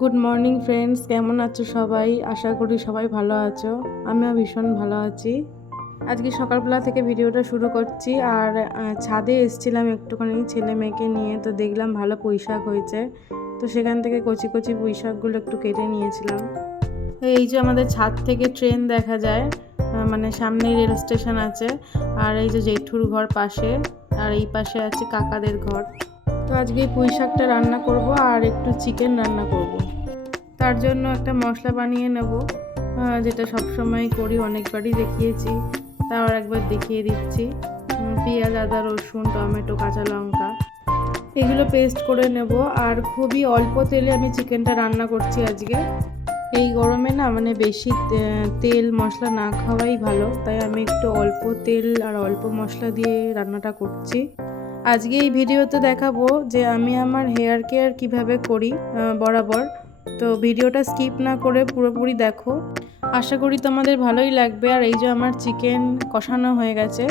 Good morning friends কেমন আছো সবাই? আশা করি সবাই ভালো আছো। আমিও ভীষণ ভালো আছি। আজকে সকালবেলা থেকে ভিডিওটা শুরু করছি। আর ছাদে এসছিলাম একটুখানি ছেলে মেয়েকে নিয়ে। তো দেখলাম ভালো পুঁইশাক হয়েছে। তো সেখান থেকে কচি কচি পুঁইশাকগুলো একটু কেটে নিয়েছিলাম। এই যে আমাদের ছাদ থেকে ট্রেন দেখা যায় মানে সামনেই রেল স্টেশন আছে। আর এই যে জেঠুর ঘর পাশে, আর এই পাশে আছে কাকাদের ঘর। তো আজকে এই পুঁই শাকটা রান্না করব আর একটু চিকেন রান্না করব। তার জন্য একটা মশলা বানিয়ে নেব। যেটা সবসময় করি, অনেকবারই দেখিয়েছি। তাও একবার দেখিয়ে দিচ্ছি। পেঁয়াজ, আদা, রসুন, টমেটো, কাঁচা লঙ্কা, এগুলো পেস্ট করে নেব। আর খুবই অল্প তেলে আমি চিকেনটা রান্না করছি আজকে। এই গরমে না মানে বেশি তেল মশলা না খাওয়াই ভালো। তাই আমি একটু অল্প তেল আর অল্প মশলা দিয়ে রান্নাটা করছি। আজকে এই ভিডিওতে দেখাবো যে আমি আমার হেয়ার কেয়ার কীভাবে করি বরাবর। তো ভিডিওটা স্কিপ না করে পুরোপুরি দেখো। আশা করি তোমাদের ভালোই লাগবে। আর এই যে আমার চিকেন কষানো হয়ে গেছে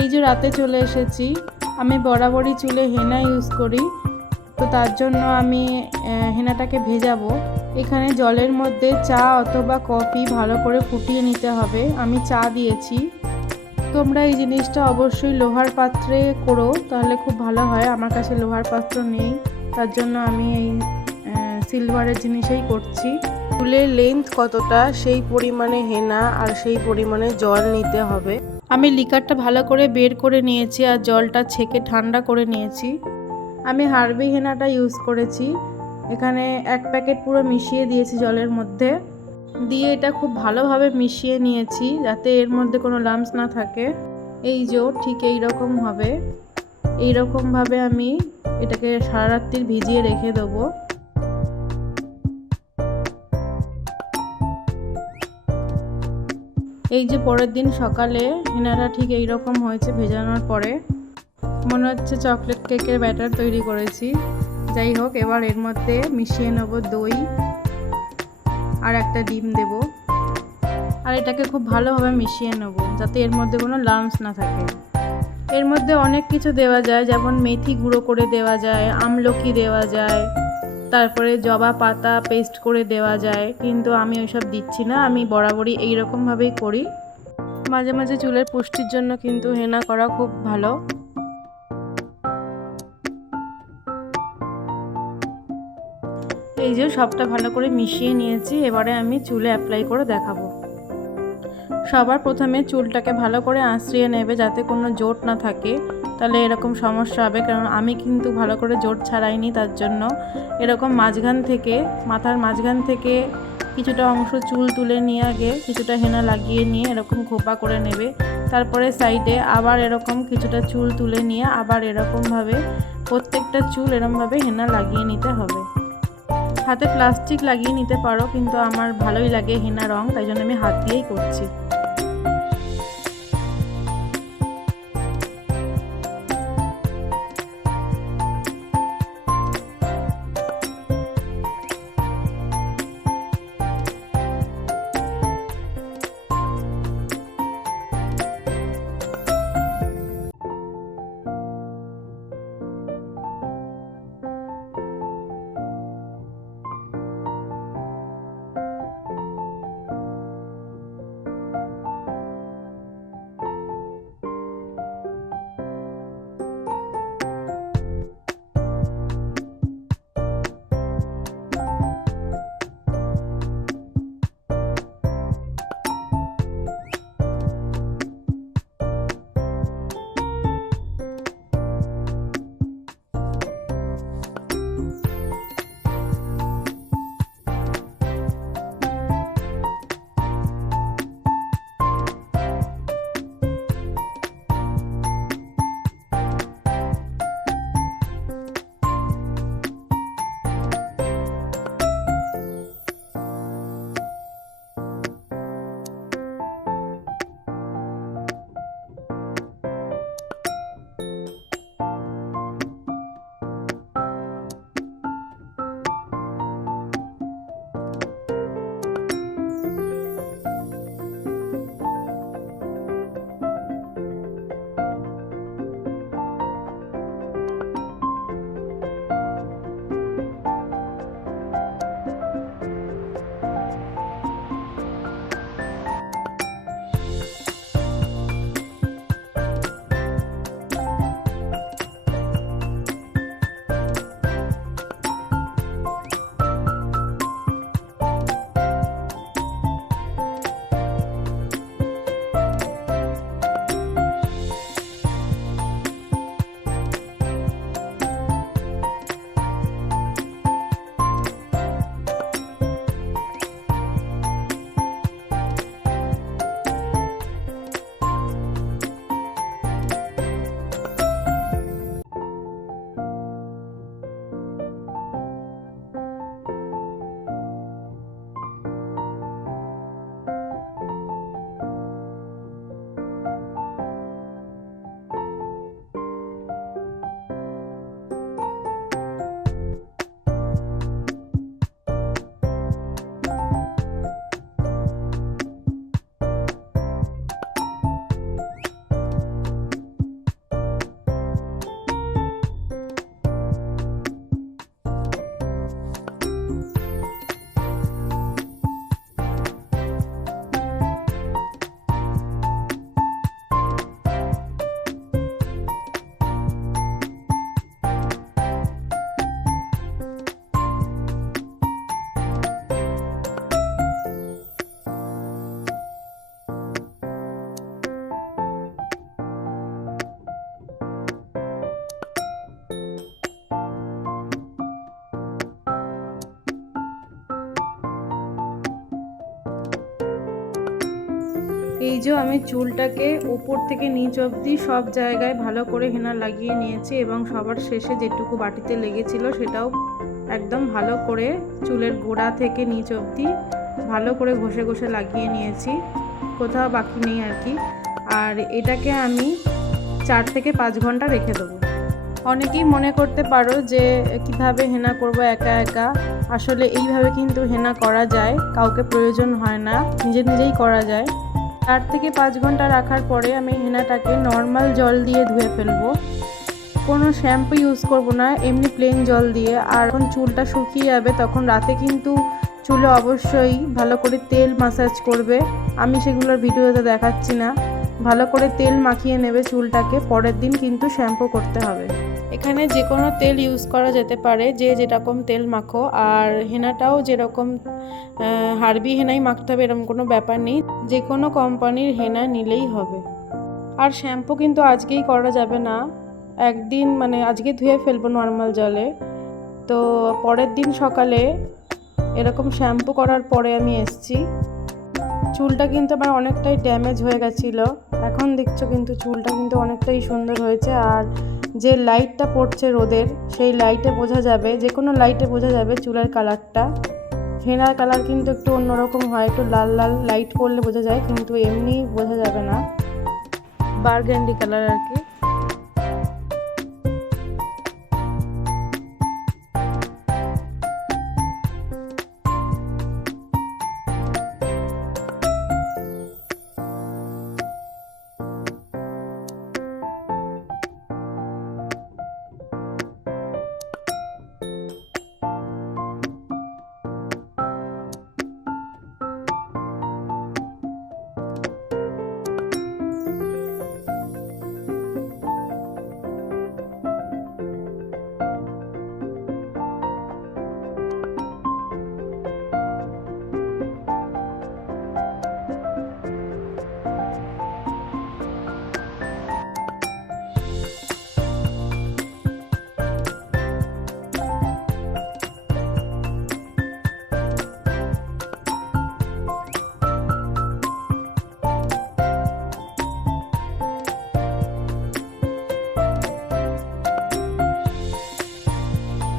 এই যে রাতে চলে এসেছি, আমি বরাবরই চুলে হেনা ইউজ করি, তো তার জন্য আমি হেনাটাকে ভেজাবো। এখানে জলের মধ্যে চা অথবা কফি ভালো করে ফুটিয়ে নিতে হবে, আমি চা দিয়েছি। তোমরা এই জিনিসটা অবশ্যই লোহার পাত্রে করো, তাহলে খুব ভালো হয়, আমার কাছে লোহার পাত্র নেই, তার জন্য আমি এই সিলভারের জিনিসেই করছি। চুলের লেন্থ কতটা, সেই পরিমাণে হেনা আর সেই পরিমাণে জল নিতে হবে। আমি লিকারটা ভালো করে বের করে নিয়েছি আর জলটা ছেঁকে ঠান্ডা করে নিয়েছি। আমি হার্বি হেনাটা ইউজ করেছি। এখানে এক প্যাকেট পুরো মিশিয়ে দিয়েছি জলের মধ্যে। দিয়ে এটা খুব ভালোভাবে মিশিয়ে নিয়েছি যাতে এর মধ্যে কোনো লামস না থাকে। এই যে ঠিক এই রকম হবে। এই রকমভাবে আমি এটাকে সারা রাত্রির ভিজিয়ে রেখে দেবো। এই যে পরের দিন সকালে হেনারা ঠিক এই রকম হয়েছে ভেজানোর পরে, মনে হচ্ছে চকলেট কেকের ব্যাটার তৈরি করেছি। যাই হোক, এবার এর মধ্যে মিশিয়ে নেব দই আর একটা ডিম দেব। আর এটাকে খুব ভালোভাবে মিশিয়ে নেব, যাতে এর মধ্যে কোনো লামস না থাকে। এর মধ্যে অনেক কিছু দেওয়া যায়, যেমন মেথি গুঁড়ো করে দেওয়া যায়, আমলকি দেওয়া যায় তারপরে জবা পাতা পেস্ট করে দেওয়া যায় কিন্তু আমি ওইসব দিচ্ছি না আমি বরাবরই এইরকমভাবেই করি। মাঝে মাঝে চুলের পুষ্টির জন্য কিন্তু হেনা করা খুব ভালো। এই যে সবটা ভালো করে মিশিয়ে নিয়েছি এবারে আমি চুলে অ্যাপ্লাই করে দেখাবো। সবার প্রথমে চুলটাকে ভালো করে আঁচড়িয়ে নেবে যাতে কোনো জোট না থাকে। তাহলে এরকম সমস্যা হবে, কারণ আমি কিন্তু ভালো করে জোট ছাড়াইনি, তার জন্য এরকম মাঝখান থেকে, মাথার মাঝখান থেকে কিছুটা অংশ চুল তুলে নিয়ে আগে কিছুটা হেনা লাগিয়ে নিয়ে এরকম খোপা করে নেবে। তারপরে সাইডে আবার এরকম কিছুটা চুল তুলে নিয়ে আবার এরকমভাবে প্রত্যেকটা চুল এরকমভাবে হেনা লাগিয়ে নিতে হবে। হাতে প্লাস্টিক লাগিয়ে নিতে পারো, কিন্তু আমার ভালোই লাগে হেনা রং, তাই জন্য আমি হাত দিয়েই করছি। যে আমি চুলটাকে ওপর থেকে নিচ অবধি সব জায়গায় ভালো করে হেনা লাগিয়ে নিয়েছি এবং সবার শেষে যেটুকু বাটিতে লেগেছিল সেটাও একদম ভালো করে চুলের গোড়া থেকে নিচ অবধি ভালো করে ঘষে ঘষে লাগিয়ে নিয়েছি। কোথাও বাকি নেই আর কি। আর এটাকে আমি চার থেকে পাঁচ ঘণ্টা রেখে দেবো। অনেকেই মনে করতে পারো যে কীভাবে হেনা করব একা একা। আসলে এইভাবে কিন্তু হেনা করা যায়, কাউকে প্রয়োজন হয় না, নিজে নিজেই করা যায়। চার থেকে পাঁচ ঘণ্টা রাখার পরে আমি হেনাটাকে নর্মাল জল দিয়ে ধুয়ে ফেলব। কোনো শ্যাম্পু ইউজ করব না, এমনি প্লেন জল দিয়ে। আর যখন চুলটা শুকিয়ে যাবে, তখন রাতে কিন্তু চুলে অবশ্যই ভালো করে তেল মাসাজ করবে। আমি সেগুলোর ভিডিওতে দেখাচ্ছি না। ভালো করে তেল মাখিয়ে নেবে চুলটাকে, পরের দিন কিন্তু শ্যাম্পু করতে হবে। এখানে যে কোনো তেল ইউজ করা যেতে পারে, যে যেরকম তেল মাখো। আর হেনাটাও যেরকম হারবি হেনাই মাখতে হবে এরকম কোনো ব্যাপার নেই। যে কোনো কোম্পানির হেনা নিলেই হবে। আর শ্যাম্পু কিন্তু আজকেই করা যাবে না। একদিন মানে আজকে ধুয়ে ফেলব নর্মাল জলে। তো পরের দিন সকালে এরকম শ্যাম্পু করার পরে আমি এসছি। চুলটা কিন্তু আমার অনেকটাই ড্যামেজ হয়ে গেছিল। এখন দেখছ কিন্তু চুলটা কিন্তু অনেকটাই সুন্দর হয়েছে আর যে লাইটটা পড়ছে রোদের, সেই লাইটে বোঝা যাবে, যে কোনো লাইটে বোঝা যাবে চুলের কালারটা হেনার কালার কিন্তু একটু অন্যরকম হয়, একটু লাল লাল লাইট পড়লে বোঝা যায়, কিন্তু এমনি বোঝা যাবে না। বার্গেন্ডি কালার আর কি।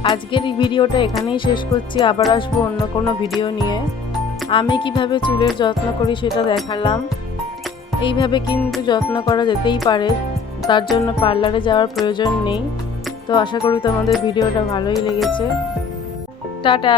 আজকের এই ভিডিওটা এখানেই শেষ করছি, আবার আসব অন্য কোনো ভিডিও নিয়ে। আমি কীভাবে চুলের যত্ন করি সেটা দেখালাম। এইভাবে কিন্তু যত্ন করা যেতেই পারে, তার জন্য পার্লারে যাওয়ার প্রয়োজন নেই। তো আশা করি তোমাদের ভিডিওটা ভালোই লেগেছে। টাটা!